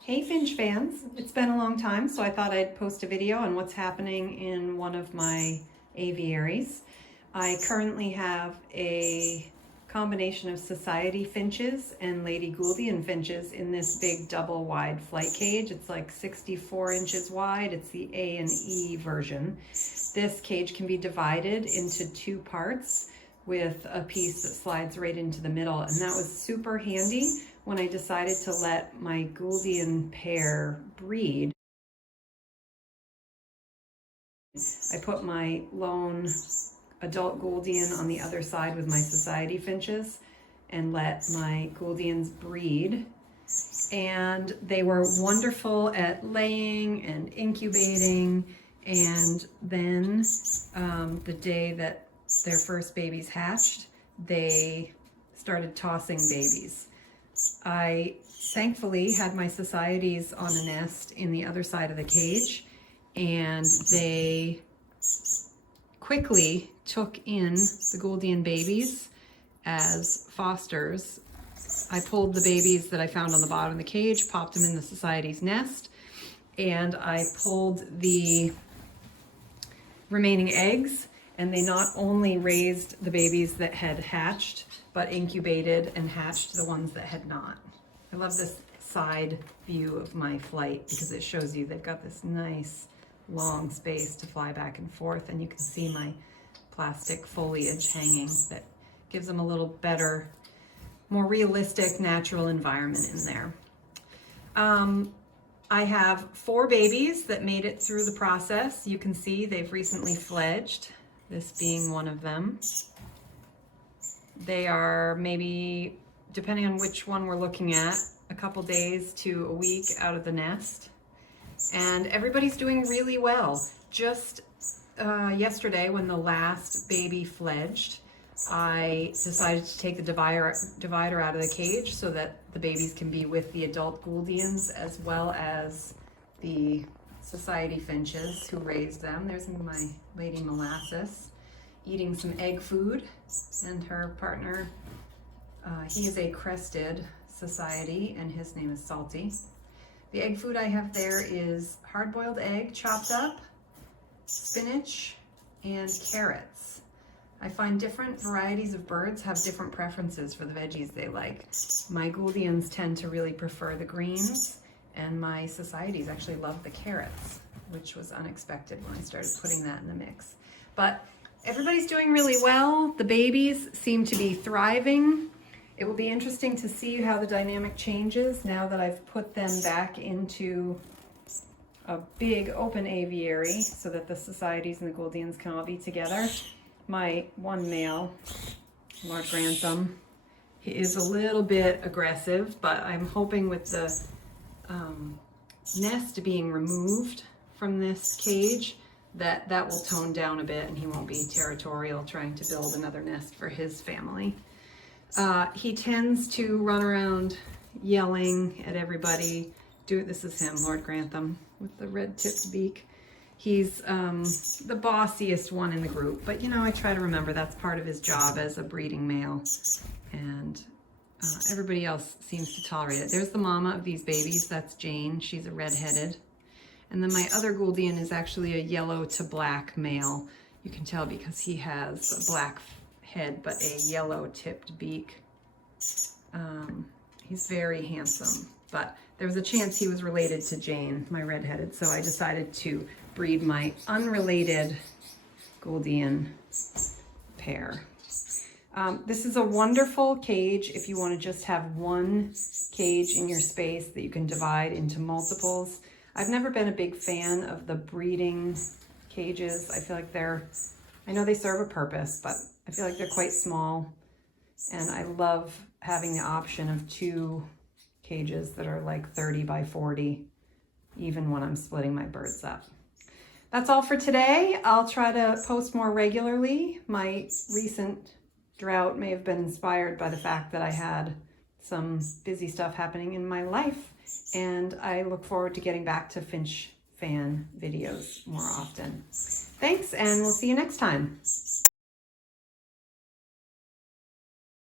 Hey Finch fans, it's been a long time, so I thought I'd post a video on what's happening in one of my aviaries. I currently have a combination of society finches and Lady Gouldian finches in this big double wide flight cage. It's like 64 inches wide. It's the A and E version. This cage can be divided into two parts with a piece that slides right into the middle, and that was super handy when I decided to let my Gouldian pair breed. I put my lone adult Gouldian on the other side with my society finches and let my Gouldians breed. And they were wonderful at laying and incubating. And then the day that their first babies hatched, they started tossing babies. I thankfully had my societies on a nest in the other side of the cage, and they quickly took in the Gouldian babies as fosters. I pulled the babies that I found on the bottom of the cage, popped them in the society's nest, and I pulled the remaining eggs, and they not only raised the babies that had hatched, but incubated and hatched the ones that had not. I love this side view of my flight because it shows you they've got this nice long space to fly back and forth, and you can see my plastic foliage hanging that gives them a little better, more realistic, natural environment in there. I have 4 babies that made it through the process. You can see they've recently fledged, this being one of them. They are maybe, depending on which one we're looking at, a couple days to a week out of the nest. And everybody's doing really well. Just yesterday, when the last baby fledged, I decided to take the divider out of the cage so that the babies can be with the adult Gouldians as well as the society finches who raised them. There's my Lady Molasses eating some egg food, and her partner, he is a crested society and his name is Salty. The egg food I have there is hard-boiled egg chopped up, spinach, and carrots. I find different varieties of birds have different preferences for the veggies they like. My Gouldians tend to really prefer the greens, and my societies actually love the carrots, which was unexpected when I started putting that in the mix. But everybody's doing really well. The babies seem to be thriving. It will be interesting to see how the dynamic changes now that I've put them back into a big open aviary so that the societies and the Gouldians can all be together. My one male, Lord Grantham, he is a little bit aggressive, but I'm hoping with the nest being removed from this cage that will tone down a bit and he won't be territorial trying to build another nest for his family. He tends to run around yelling at everybody. This is him, Lord Grantham, with the red-tipped beak. He's the bossiest one in the group, but you know, I try to remember that's part of his job as a breeding male, and everybody else seems to tolerate it. There's the mama of these babies, that's Jane, she's a red-headed. And then my other Gouldian is actually a yellow to black male. You can tell because he has a black head, but a yellow-tipped beak. He's very handsome, but there was a chance he was related to Jane, my red-headed, so I decided to breed my unrelated Gouldian pair. This is a wonderful cage if you want to just have one cage in your space that you can divide into multiples. I've never been a big fan of the breeding cages. I feel like I know they serve a purpose, but I feel like they're quite small, and I love having the option of 2 cages that are like 30 by 40, even when I'm splitting my birds up. That's all for today. I'll try to post more regularly. My recent drought may have been inspired by the fact that I had some busy stuff happening in my life, and I look forward to getting back to Finch fan videos more often. Thanks, and we'll see you next time.